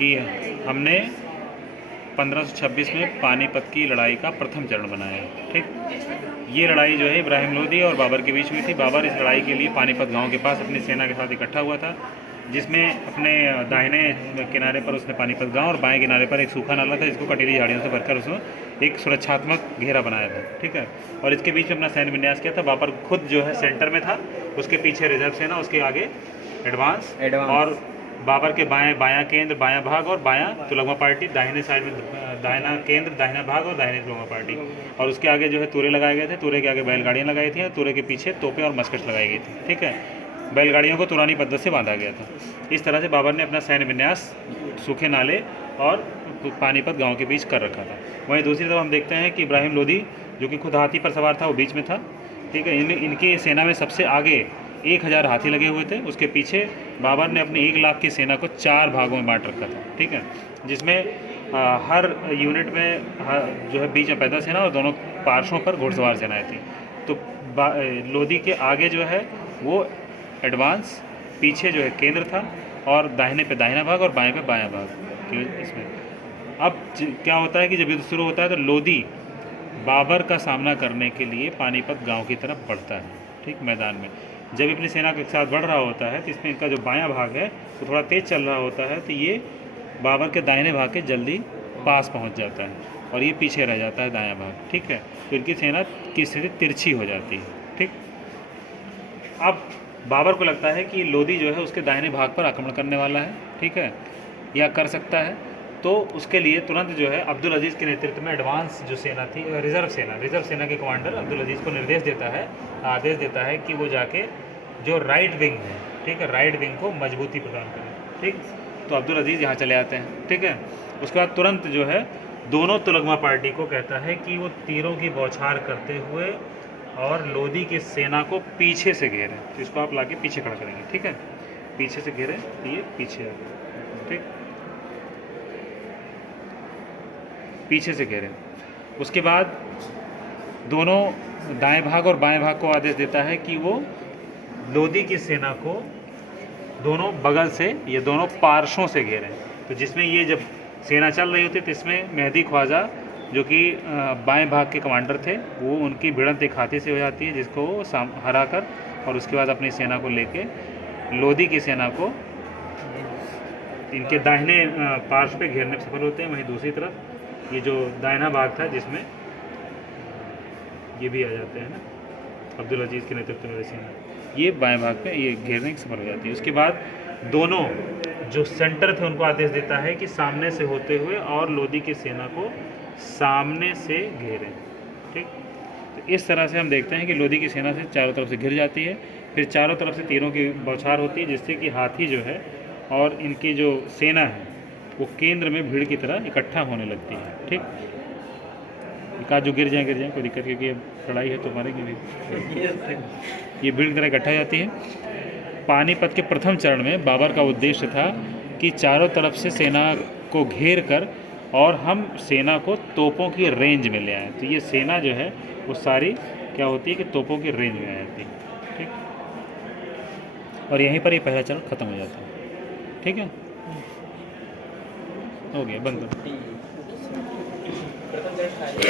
कि हमने 1526 में पानीपत की लड़ाई का प्रथम चरण बनाया। ठीक, ये लड़ाई जो है इब्राहिम लोदी और बाबर के बीच में थी। बाबर इस लड़ाई के लिए पानीपत गांव के पास अपनी सेना के साथ इकट्ठा हुआ था, जिसमें अपने दाहिने किनारे पर उसने पानीपत गांव और बाएं किनारे पर एक सूखा नाला था जिसको कटीली झाड़ियों से भरकर उसने एक सुरक्षात्मक घेरा बनाया था। ठीक है, और इसके बीच में अपना सैन्य विन्यास किया था। बाबर खुद जो है सेंटर में था, उसके पीछे रिजर्व सेना, उसके आगे एडवांस और बाबर के बायां केंद्र, बायां भाग और बायां तुलगमा पार्टी, दाहिने साइड में दाहिना केंद्र, दाहिना भाग और दाहिने तुलगमा पार्टी, और उसके आगे जो है तूरे लगाए गए थे। तूरे के आगे बैलगाड़ियाँ लगाई थी और तूरे के पीछे तोपें और मस्कट लगाई गई थी। ठीक है, बैलगाड़ियों को तुरानी पद्धति से बांधा गया था। इस तरह से बाबर ने अपना सैन्य विन्यास सूखे नाले और पानीपत गांव के बीच कर रखा था। वहीं दूसरी तरफ हम देखते हैं कि इब्राहिम लोदी जो कि खुद हाथी पर सवार था, वो बीच में था। ठीक है, इनकी सेना में सबसे आगे 1000 हाथी लगे हुए थे। उसके पीछे बाबर ने अपनी 1 लाख की सेना को 4 भागों में बांट रखा था। ठीक है, जिसमें हर यूनिट में जो है बीच में पैदल सेना और दोनों पार्श्वों पर घुड़सवार सेनाएं थी। तो लोदी के आगे जो है वो एडवांस, पीछे जो है केंद्र था, और दाहिने पे दाहिना भाग और बाएं पे बायां भाग इसमें। अब क्या होता है कि जब युद्ध शुरू होता है तो लोदी बाबर का सामना करने के लिए पानीपत गांव की तरफ बढ़ता है। ठीक, मैदान में जब अपनी सेना के साथ बढ़ रहा होता है तो इसमें इनका जो बायां भाग है वो थोड़ा तेज़ चल रहा होता है, तो ये बाबर के दाहिने भाग के जल्दी पास पहुंच जाता है और ये पीछे रह जाता है दायां भाग। ठीक है, तो इनकी सेना की स्थिति तिरछी हो जाती है। ठीक, अब बाबर को लगता है कि लोदी जो है उसके दाहिने भाग पर आक्रमण करने वाला है। ठीक है, या कर सकता है, तो उसके लिए तुरंत जो है अब्दुल अजीज़ के नेतृत्व में एडवांस जो सेना थी, रिजर्व सेना के कमांडर अब्दुल अजीज़ को निर्देश देता है, आदेश देता है कि वो जाके जो राइट विंग है, ठीक है, राइट विंग को मजबूती प्रदान करें। ठीक, तो अब्दुल अजीज़ यहाँ चले आते हैं। ठीक है, उसके बाद तुरंत जो है दोनों तुलगमा पार्टी को कहता है कि वो तीरों की बौछार करते हुए और लोदी की सेना को पीछे से घेरें। तो इसको आप लाके पीछे खड़ा करेंगे। ठीक है, पीछे से घेरें, ये पीछे आ गए। ठीक, पीछे से घेरें। उसके बाद दोनों दाएं भाग और बाएं भाग को आदेश देता है कि वो लोदी की सेना को दोनों बगल से या दोनों पार्श्वों से घेरें। तो जिसमें ये जब सेना चल रही होती तो इसमें मेहदी ख्वाजा जो कि बाएं भाग के कमांडर थे, वो उनकी भिड़ंत एक हाथी से हो जाती है जिसको वो हरा कर और उसके बाद अपनी सेना को लेके लोदी की सेना को इनके दाहिने पार्श्व पे घेरने में सफल होते हैं। वहीं दूसरी तरफ ये जो दाहिना भाग था जिसमें ये भी आ जाते हैं ना, अब्दुल अजीज़ के नेतृत्व में सेना, ये बाएं भाग पे ये घेरने की सफल हो जाती है। उसके बाद दोनों जो सेंटर थे उनको आदेश देता है कि सामने से होते हुए और लोदी की सेना को सामने से घेरें। ठीक, तो इस तरह से हम देखते हैं कि लोदी की सेना से चारों तरफ से घिर जाती है। फिर चारों तरफ से तीरों की बौछार होती है जिससे कि हाथी जो है और इनकी जो सेना है वो केंद्र में भीड़ की तरह इकट्ठा होने लगती है। ठीक, काज जो गिर जाए कोई दिक्कत, क्योंकि अब लड़ाई है तो मारेंगे भी। ये भीड़ की तरह इकट्ठा जाती है। पानीपत के प्रथम चरण में बाबर का उद्देश्य था कि चारों तरफ से सेना को घेर कर और हम सेना को तोपों की रेंज में ले आए। तो ये सेना जो है वो सारी क्या होती है कि तोपों की रेंज में आ जाती है। ठीक, और यहीं पर ये पहला चरण खत्म हो जाता है। ठीक है, हो गया, बंद करो।